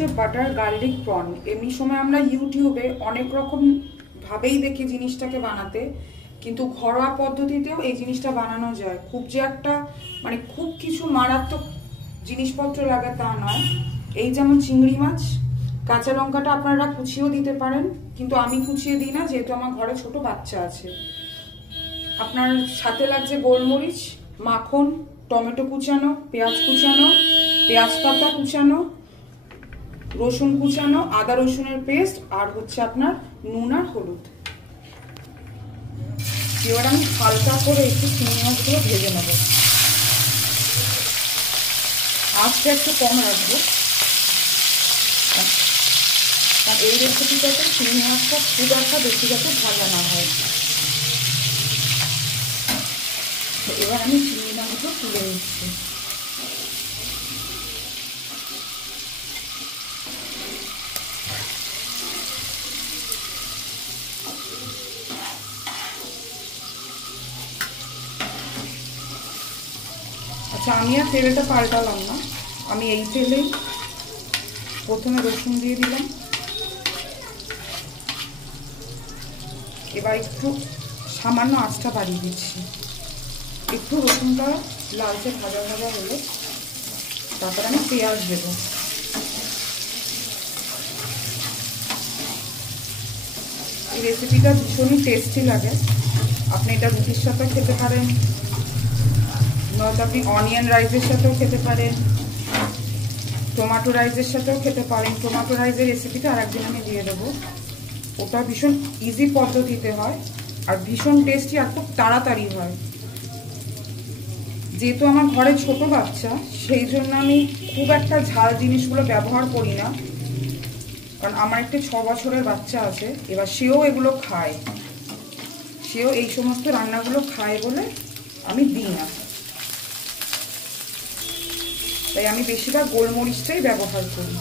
হচ্ছে butter garlic prawn. এমনি সময় আমরা ইউটিউবে অনেক রকম ভাবেই দেখি জিনিসটাকে বানাতে, কিন্তু ঘরোয়া পদ্ধতিতেও এই জিনিসটা বানানো যায়। খুব যে একটা মানে খুব কিছু মারাত্মক জিনিসপত্র লাগে তা নয়। এই যেমন চিংড়ি মাছ, কাঁচা লঙ্কাটা আপনারা কুচিয়েও দিতে পারেন, কিন্তু আমি কুচিয়ে দিই না যেহেতু আমার ঘরে ছোট বাচ্চা আছে। আপনার সাথে লাগছে গোলমরিচ, মাখন, টমেটো কুচানো, পেঁয়াজ কুচানো, পেঁয়াজ পাতা কুচানো, রসুন কুচানো, আদা রসুনের পেস্ট, আর হচ্ছে আপনার নুন আর হলুদ। এবার আমি হালকা করে একটু চিংড়ি মাছগুলো ভেজে নেব। আঁচটা একটু কম রাখবো, কারণ এই রেসিপিটাতে চিংড়ি মাছটা খুব একটা বেশি যাতে ভাজা না হয়। তো এবার আমি চিংড়ি মাছগুলো তুলে নিচ্ছি। আচ্ছা, আমি আর তেলটা পাল্টালাম না, আমি এই তেলেই প্রথমে রসুন দিয়ে দিলাম। এবার একটু সামান্য আঁচটা বাড়িয়ে দিচ্ছি। একটু রসুনটা লালচে ভাজা ভাজা হলে তারপরে আমি পেঁয়াজ দেব। এই রেসিপিটা ভীষণই টেস্টি লাগে। আপনি এটা রুটির সাথেও খেতে পারেন, নয়তো আপনি অনিয়ন রাইসের সাথেও খেতে পারেন, টমেটো রাইসের সাথেও খেতে পারেন। টমেটো রাইসের রেসিপিটা আরেকদিন আমি দিয়ে দেবো। ওটা ভীষণ ইজি পদ্ধতিতে হয় আর ভীষণ টেস্টি আর খুব তাড়াতাড়ি হয়। যেহেতু আমার ঘরে ছোট বাচ্চা, সেই জন্য আমি খুব একটা ঝাল জিনিসগুলো ব্যবহার করি না, কারণ আমার একটি 6 বছরের বাচ্চা আছে। এবার সেও এগুলো খায়, সেও এই সমস্ত রান্নাগুলো খায় বলে আমি দিই না। তাই আমি বেশিরভাগ গোলমরিচটাই ব্যবহার করি।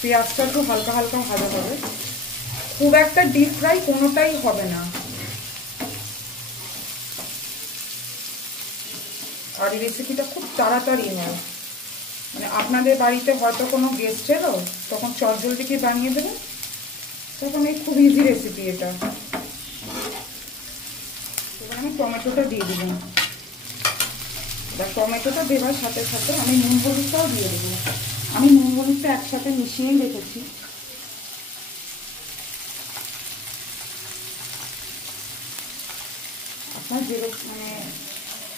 পেঁয়াজটা একটু হালকা হালকা ভাজা হবে, খুব একটা ডিপ ফ্রাই কোনোটাই হবে না। আর এই রেসিপিটা খুব তাড়াতাড়ি হয়, মানে আপনাদের বাড়িতে হয়তো কোনো গেস্ট এলো, তখন চটজলদি কি বানিয়ে দেবেন, তখন এই খুব ইজি রেসিপি এটা। এবার আমি টমেটোটা দিয়ে দিলাম। এবার টমেটোটা দেওয়ার সাথে সাথে আমি নুন হলুদটাও দিয়ে দেবো। আমি নুন হলুদটা একসাথে মিশিয়েই রেখেছি।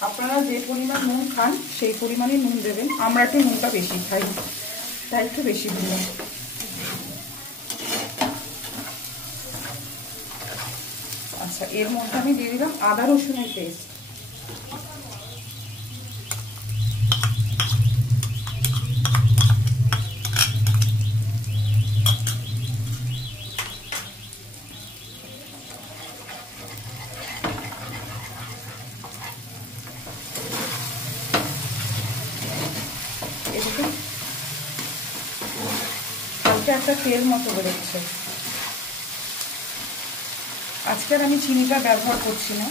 আপনারা যে পরিমাণ নুন খান সেই পরিমাণে নুন দেবেন। আমরা একটু নুনটা বেশি খাই, তাই একটু বেশি দিলাম। আচ্ছা, এর মধ্যে আমি দিয়ে দিলাম আদা রসুনের পেস্ট। হালকা একটা তেল মতো বেরোচ্ছে। আজকে আর আমি চিনিটা ব্যবহার করছি না,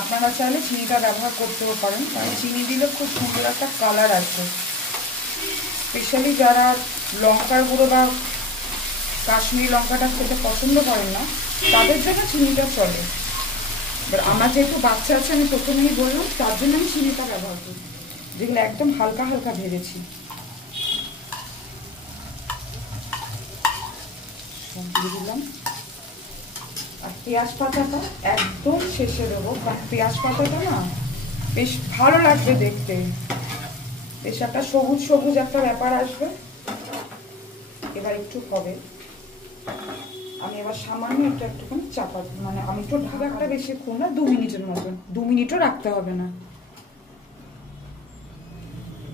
আপনারা চাইলে চিনিটা ব্যবহার করতেও পারেন, কারণ চিনি দিলে খুব সুন্দর একটা কালার আসবে। স্পেশালি যারা লঙ্কার গুঁড়ো বা কাশ্মীরি লঙ্কাটা খেতে পছন্দ করেন না, তাদের জন্য চিনিটা চলে। এবার আমার যেহেতু বাচ্চা আছে, আমি প্রথমেই বললাম, তার জন্য আমি চিনিটা ব্যবহার করি, যেগুলো একদম হালকা হালকা ভেজেছি। দিয়ে দিলাম। আর পেঁয়াজ পাতাটা একদম শেষে দেবো, কারণ পেঁয়াজ পাতাটা না বেশ ভালো লাগবে দেখতে, বেশ একটা সবুজ সবুজ একটা ব্যাপার আসবে। এবার একটু হবে, আমি এবার সামান্য একটুখানি চাপা, মানে আমি একটু ঢাকা, একটা বেশিক্ষণ না, 2 মিনিটের মতন, 2 মিনিটও রাখতে হবে না।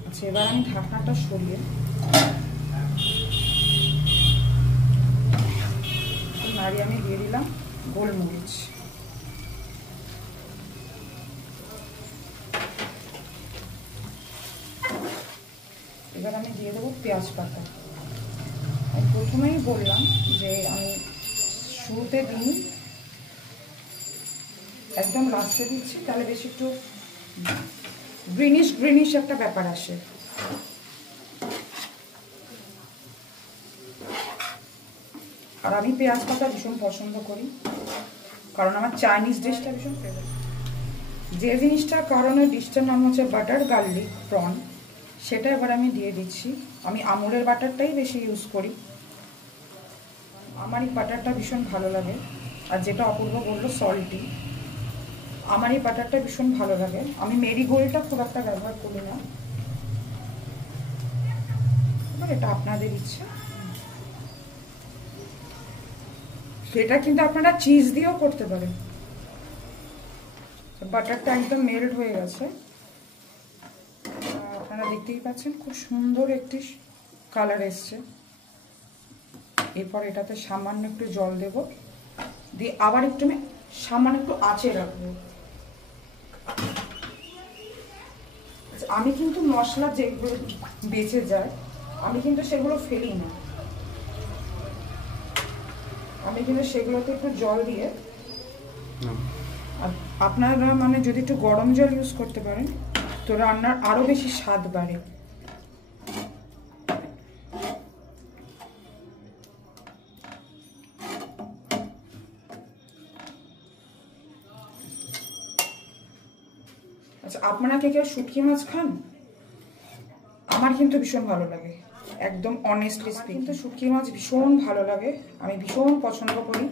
আচ্ছা, এবার আমি ঢাকনাটা সরিয়ে নাড়িয়ে আমি দিয়ে দিলাম গোলমরিচ। এবার এবার আমি দিয়ে দেবো পেঁয়াজ পাতা। আমি প্রথমেই বললাম যে আমি শুরুতে দিই, একদম লাস্টে দিচ্ছি, তাহলে বেশি একটু গ্রিনিশ একটা ব্যাপার আসে। আর আমি পেঁয়াজ পাতা ভীষণ পছন্দ করি, কারণ আমার চাইনিজ ডিশটা ভীষণ ফেভারিট। যে জিনিসটার কারণে ডিশটার নাম হচ্ছে বাটার গার্লিক প্রন, সেটা এবার আমি দিয়ে দিচ্ছি। আমি আমুলের বাটারটাই বেশি ইউজ করি, আমার এই বাটারটা ভীষণ ভালো লাগে। আর যেটা অপূর্ব বললো সল্টি, আমার এই বাটারটা ভীষণ ভালো লাগে। আমি মেরিগোল্ডটা খুব একটা ব্যবহার করি না, এবার এটা আপনাদের ইচ্ছা। সেটা কিন্তু আপনারা চিজ দিয়েও করতে পারেন। বাটারটা একদম মেল্ট হয়ে গেছে, আপনারা দেখতেই পাচ্ছেন খুব সুন্দর একটি কালার এসছে। এরপর এটাতে সামান্য একটু জল দেব, দিয়ে আবার একটু সামান্য একটু আঁচে রাখবো। আমি কিন্তু মশলা যেগুলো বেঁচে যায় আমি কিন্তু সেগুলো ফেলি না, আমি কিন্তু সেগুলোতে একটু জল দিয়ে, আপনারা মানে যদি একটু গরম জল ইউজ করতে পারেন তো রান্নার আরো বেশি স্বাদ বাড়ে। আচ্ছা, আপনারা কে কেউ শুটকি মাছ খান? আমার কিন্তু ভীষণ ভালো লাগে, একদম অনেস্টলি স্পিকিং কিন্তু শুটকি মাছ ভীষণ ভালো লাগে, আমি ভীষণ পছন্দ করি।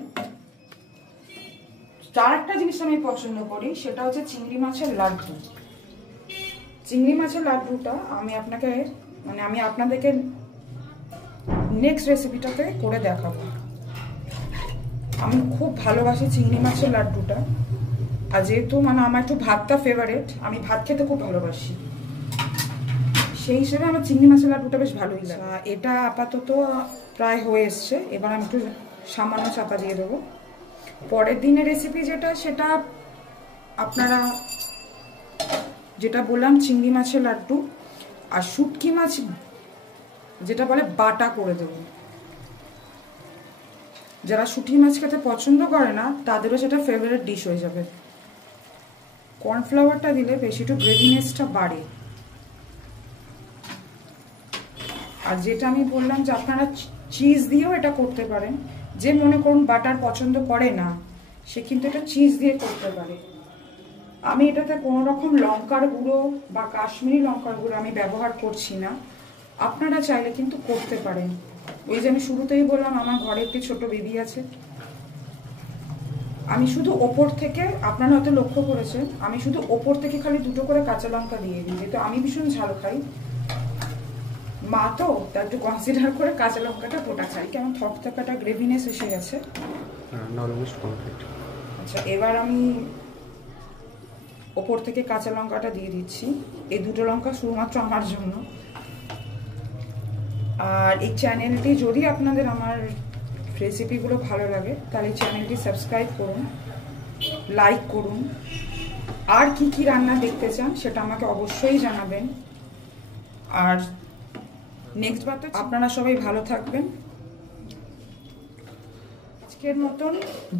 তার একটা জিনিস আমি পছন্দ করি, সেটা হচ্ছে চিংড়ি মাছের লাড্ডু। চিংড়ি মাছের লাড্ডুটা আমি আপনাদেরকে নেক্সট রেসিপিটাতে করে দেখাবো। আমি খুব ভালোবাসি চিংড়ি মাছের লাড্ডুটা, আর যেহেতু আমার একটু ভাতটা ফেভারিট, আমি ভাত খেতে খুব ভালোবাসি, সেই হিসেবে আমার চিংড়ি মাছের লাড্ডুটা বেশ ভালোই লাগে। এটা আপাতত প্রায় হয়ে এসছে, এবার আমি একটু সামান্য চাপা দিয়ে দেবো। পরের দিনের রেসিপি সেটা আপনারা যেটা বললাম চিংড়ি মাছের লাড্ডু আর শুটকি মাছ যেটা বলে বাটা করে দেবো। যারা শুটকি মাছ খেতে পছন্দ করে না তাদেরও সেটা ফেভারিট ডিশ হয়ে যাবে। কর্নফ্লাওয়ারটা দিলে বেশি একটু গ্রেভিনেসটা বাড়ে। আর যেটা আমি বললাম যে আপনারা চিজ দিয়েও এটা করতে পারেন, যে মনে করুন বাটার পছন্দ করে না সে কিন্তু এটা চিজ দিয়ে করতে পারে। আমি এটাতে কোনো রকম লঙ্কার গুঁড়ো বা কাশ্মীরি লঙ্কার গুঁড়ো আমি ব্যবহার করছি না, আপনারা চাইলে কিন্তু করতে পারেন। ওই যে আমি শুরুতেই বললাম আমার ঘরে একটি ছোট বেবি আছে, আমি শুধু ওপর থেকে, আপনারা হয়তো লক্ষ্য করেছেন, আমি শুধু ওপর থেকে খালি 2টো করে কাঁচা লঙ্কা দিয়ে দিই, যেহেতু আমি ভীষণ ঝাল খাই, মা তো তা একটু কনসিডার করে কাঁচা লঙ্কাটা গোটা খাই। কেমন থকথকাটা গ্রেভিনেস এসে গেছে। আচ্ছা, এবার আমি ওপর থেকে কাঁচা লঙ্কাটা দিয়ে দিচ্ছি। এই 2টো লঙ্কা শুধুমাত্র আমার জন্য। আর এই চ্যানেলটি যদি আপনাদের আমার রেসিপিগুলো ভালো লাগে তাহলে চ্যানেলটি সাবস্ক্রাইব করুন, লাইক করুন। আর কি কি রান্না দেখতে চান সেটা আমাকে অবশ্যই জানাবেন। আর নেক্সট বার তো আপনারা সবাই ভালো থাকবেন। আজকের মতন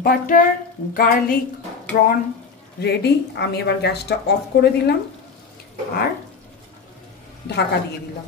বাটার গার্লিক প্রন রেডি। আমি এবার গ্যাসটা অফ করে দিলাম আর ঢাকা দিয়ে দিলাম।